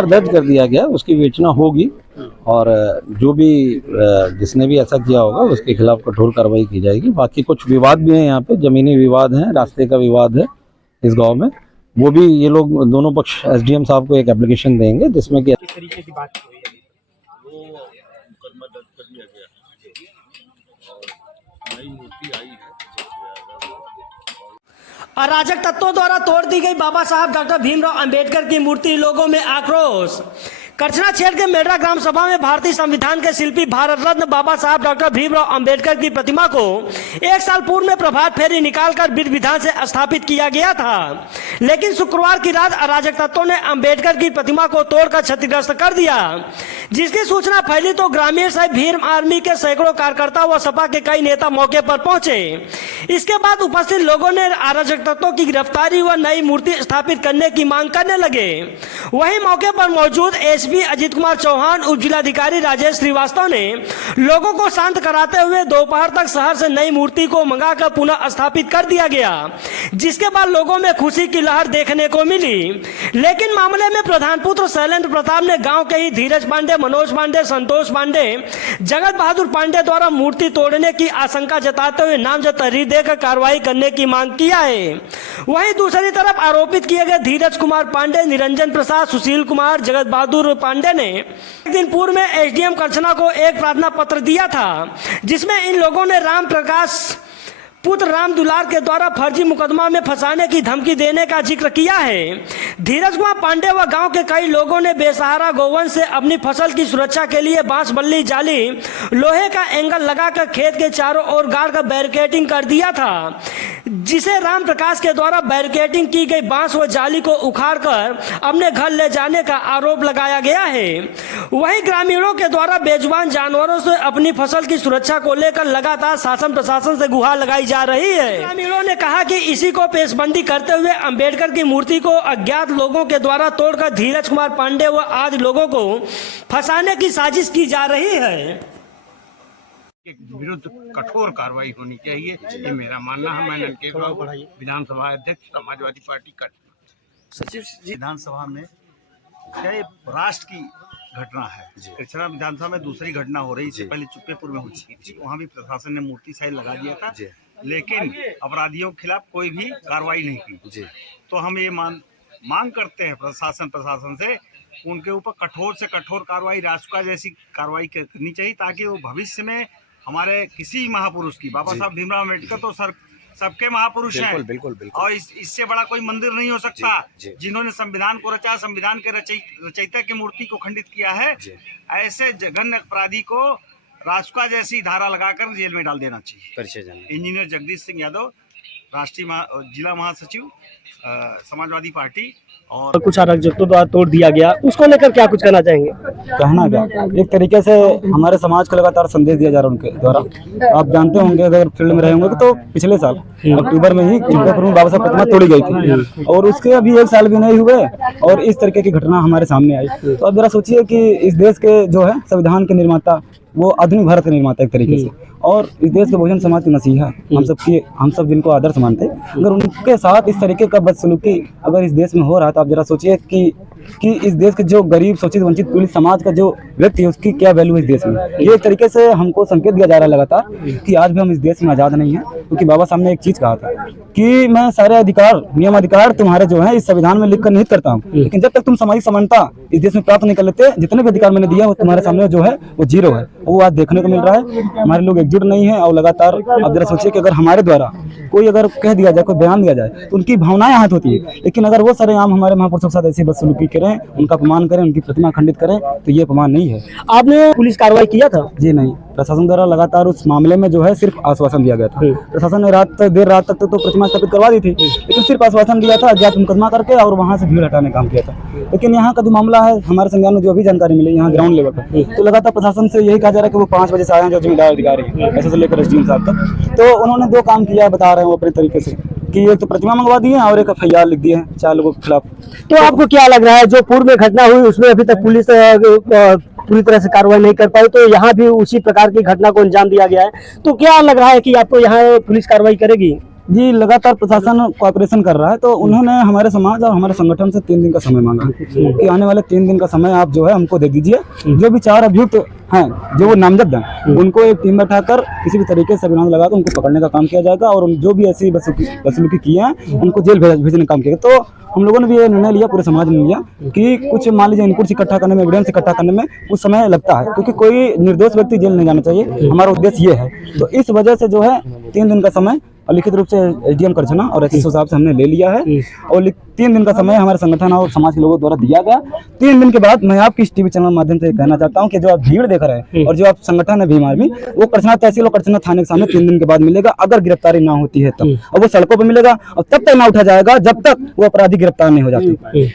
दर्ज कर दिया गया, उसकी विवेचना होगी और जो भी जिसने भी ऐसा किया होगा उसके खिलाफ कठोर कार्रवाई की जाएगी। बाकी कुछ विवाद भी हैं, यहाँ पे जमीनी विवाद हैं, रास्ते का विवाद है इस गांव में, वो भी ये लोग दोनों पक्ष एसडीएम साहब को एक एप्लीकेशन देंगे जिसमें कि किस तरीके की बात हुई है। वो मुकदमा दर्ज कर लिया गया है और नई मूर्ति आई है। अराजक तत्वों द्वारा तोड़ दी गई बाबा साहब डॉक्टर भीमराव अंबेडकर की मूर्ति, लोगों में आक्रोश। करछना क्षेत्र के मेडरा ग्राम सभा में भारतीय संविधान के शिल्पी भारत रत्न बाबा साहब डॉक्टर भीमराव अंबेडकर की प्रतिमा को 1 साल पूर्व में प्रभात फेरी निकालकर विधि विधान से स्थापित किया गया था, लेकिन शुक्रवार की रात अराजक तत्वों ने अंबेडकर की प्रतिमा को तोड़कर क्षतिग्रस्त कर दिया, जिसकी सूचना फैली तो ग्रामीण सहित भीम आर्मी के सैकड़ों कार्यकर्ता व सपा के कई नेता मौके पर पहुंचे। इसके बाद उपस्थित लोगों ने अराजक तत्वों की गिरफ्तारी व नई मूर्ति स्थापित करने की मांग करने लगे। वहीं मौके पर मौजूद एसपी अजीत कुमार चौहान, उप जिलाधिकारी राजेश श्रीवास्तव ने लोगों को शांत कराते हुए दोपहर तक शहर से नई मूर्ति को मंगाकर पुनः स्थापित कर दिया गया, जिसके बाद लोगों में खुशी की लहर देखने को मिली। लेकिन मामले में प्रधान पुत्र शैलेंद्र प्रताप ने गांव के ही धीरज पांडे, मनोज पांडे, संतोष पांडे, जगत बहादुर पांडे द्वारा मूर्ति तोड़ने की आशंका जताते हुए नामजद तहरीर देकर कार्रवाई करने की मांग किया है। वहीं दूसरी तरफ आरोपित किए गए धीरज कुमार पांडे, निरंजन प्रसाद, सुशील कुमार, जगत बहादुर पांडे ने एक दिन पूर्व में एसडीएम करछना को एक प्रार्थना पत्र दिया था, जिसमें इन लोगों ने राम प्रकाश पुत्र राम दुलार के द्वारा फर्जी मुकदमा में फंसाने की धमकी देने का जिक्र किया है। धीरज कुमार पांडे व गांव के कई लोगों ने बेसहारा गौवंश से अपनी फसल की सुरक्षा के लिए बांस बल्ली, जाली, लोहे का एंगल लगाकर खेत के चारों ओर गाड़ कर बैरिकेडिंग कर दिया था, जिसे राम प्रकाश के द्वारा बैरिकेडिंग की गई बांस व जाली को उखाड़कर अपने घर ले जाने का आरोप लगाया गया है। वहीं ग्रामीणों के द्वारा बेजुबान जानवरों से अपनी फसल की सुरक्षा को लेकर लगातार शासन प्रशासन से गुहार लगाई जा रही है। ग्रामीणों ने कहा कि इसी को पेशबंदी करते हुए अंबेडकर की मूर्ति को अज्ञात लोगों के द्वारा तोड़कर धीरज कुमार पांडे व आदि लोगों को फंसाने की साजिश की जा रही है। विरुद्ध कठोर कार्रवाई होनी चाहिए, ये मेरा मानना है। मैं ननकेत बाबू, विधानसभा अध्यक्ष, समाजवादी पार्टी का। सचिव जी, विधानसभा में कई राष्ट्र की घटना है। करछना विधानसभा में दूसरी घटना हो रही, इससे पहले चुप्पेपुर में हुई थी, वहाँ भी प्रशासन ने मूर्ति साइज लगा दिया था, लेकिन अपराधियों के खिलाफ कोई भी कार्रवाई नहीं की। तो हम ये मांग करते हैं प्रशासन से, उनके ऊपर कठोर से कठोर कार्रवाई, राष्ट्र जैसी कार्रवाई करनी चाहिए, ताकि वो भविष्य में हमारे किसी महापुरुष की, बाबा साहब भीमराव अम्बेडकर तो सबके महापुरुष हैं, बिल्कुल। और इससे बड़ा कोई मंदिर नहीं हो सकता। जिन्होंने संविधान को रचा, संविधान के रचयिता की मूर्ति को खंडित किया है, ऐसे जघन्य अपराधी को राष्ट्र जैसी धारा लगाकर जेल में डाल देना चाहिए। इंजीनियर जगदीश सिंह यादव, राष्ट्रीय जिला महासचिव, समाजवादी पार्टी। और कुछ अराजकत्व द्वारा तोड़ दिया गया, उसको लेकर क्या कुछ कहना चाहेंगे? कहना क्या, एक तरीके से हमारे समाज को लगातार संदेश दिया जा रहा है उनके द्वारा। आप जानते होंगे, अगर फील्ड में रहे होंगे तो पिछले साल अक्टूबर में ही चुप्पेपुर में बाबा साहब प्रतिमा तोड़ी गई थी और उसके अभी 1 साल भी नहीं हुए और इस तरीके की घटना हमारे सामने आई। तो अब जरा सोचिए कि इस देश के जो है संविधान के निर्माता, वो आधुनिक भारत के निर्माता एक तरीके से, और इस देश के बहुजन समाज की मसीहा, हम सब जिनको आदर्श मानते हैं, अगर उनके साथ इस तरीके का बदसलूकी अगर इस देश में हो रहा है, तो आप जरा सोचिए कि इस देश के जो गरीब, शोषित, वंचित, पीड़ित समाज का जो व्यक्ति है, उसकी क्या वैल्यू है इस देश में। ये एक तरीके से हमको संकेत दिया जा रहा है लगातार कि आज भी हम इस देश में आज़ाद नहीं है, क्योंकि बाबा साहब ने एक चीज़ कहा था कि मैं सारे अधिकार, नियम अधिकार तुम्हारे जो है इस संविधान में लिखकर निहित करता हूँ, लेकिन जब तक तुम सामाजिक समानता इस देश में प्राप्त नहीं कर लेते, जितने भी अधिकार मैंने दिया वो तुम्हारे सामने जो है वो जीरो है। वो आज देखने को मिल रहा है। हमारे लोग एकजुट नहीं है और लगातार अब जरा सोचिए कि अगर हमारे द्वारा कोई अगर कह दिया जाए, कोई बयान दिया जाए, तो उनकी भावनाएं आहत होती है, लेकिन अगर वो सरेआम हमारे महापुरुषों के साथ ऐसी बदसलूकी करें, उनका अपमान करें, उनकी प्रतिमा खंडित करें, तो ये अपमान नहीं है। आपने पुलिस कार्रवाई किया था? जी नहीं, प्रशासन द्वारा लगातार उस मामले में जो है सिर्फ आश्वासन दिया गया था। प्रशासन ने देर रात तक तो प्रतिमा स्थापित करवा दी थी, लेकिन सिर्फ आश्वासन दिया था, अज्ञात मुकदमा करके और वहाँ से भीड़ हटाने का काम किया था। लेकिन यहाँ का जो मामला है, हमारे संज्ञान में जो अभी जानकारी मिली यहाँ ग्राउंड लेवल पर, तो लगातार प्रशासन से यही कहा जा रहा है कि वो 5 बजे से आए हैं जो जिम्मेदार अधिकारी हैं, ऐसे से लेकर एसडीएम साहब तक। तो उन्होंने 2 काम किया, बता रहे हैं वो अपने तरीके से, कि एक तो प्रतिमा मंगवा दी है और एक एफआईआर लिख दी है 4 लोगों के खिलाफ। तो आपको क्या लग रहा है, जो पूर्व में घटना हुई उसमें अभी तक पुलिस पूरी तरह से कार्रवाई नहीं कर पाई, तो यहाँ भी उसी प्रकार की घटना को अंजाम दिया गया है, तो क्या लग रहा है कि आपको यहाँ पुलिस कार्रवाई करेगी? जी लगातार प्रशासन कोऑपरेशन कर रहा है, तो उन्होंने हमारे समाज और हमारे संगठन से 3 दिन का समय मांगा कि आने वाले 3 दिन का समय आप जो है हमको दे दीजिए। जो भी 4 अभियुक्त हैं, जो वो नामजद हैं, उनको एक टीम बैठाकर किसी भी तरीके से अभियान लगाकर उनको पकड़ने का काम किया जाएगा और जो भी ऐसी वसूली किए हैं उनको जेल भेजने का काम किया। तो हम लोगों ने भी ये निर्णय लिया, पूरे समाज ने लिया कि कुछ मान लीजिए इनपुट इकट्ठा करने में, एविडेंस इकट्ठा करने में कुछ समय लगता है, क्योंकि कोई निर्दोष व्यक्ति जेल नहीं जाना चाहिए, हमारा उद्देश्य ये है। तो इस वजह से जो है 3 दिन का समय और लिखित रूप से एसडीएम करछना और एसएसओ साहब से हमने ले लिया है और 3 दिन का समय हमारे संगठन और समाज के लोगों द्वारा दिया गया। 3 दिन के बाद मैं आपकी इस टीवी चैनल माध्यम से कहना चाहता हूं कि जो आप भीड़ देख रहे हैं और जो आप संगठन है भीम आर्मी, वो करछना तहसील और करछना थाने के सामने 3 दिन के बाद मिलेगा, अगर गिरफ्तारी ना होती है तब। और वो सड़कों पर मिलेगा और तब तक ना उठा जाएगा जब तक वो अपराधी गिरफ्तार नहीं हो जाते।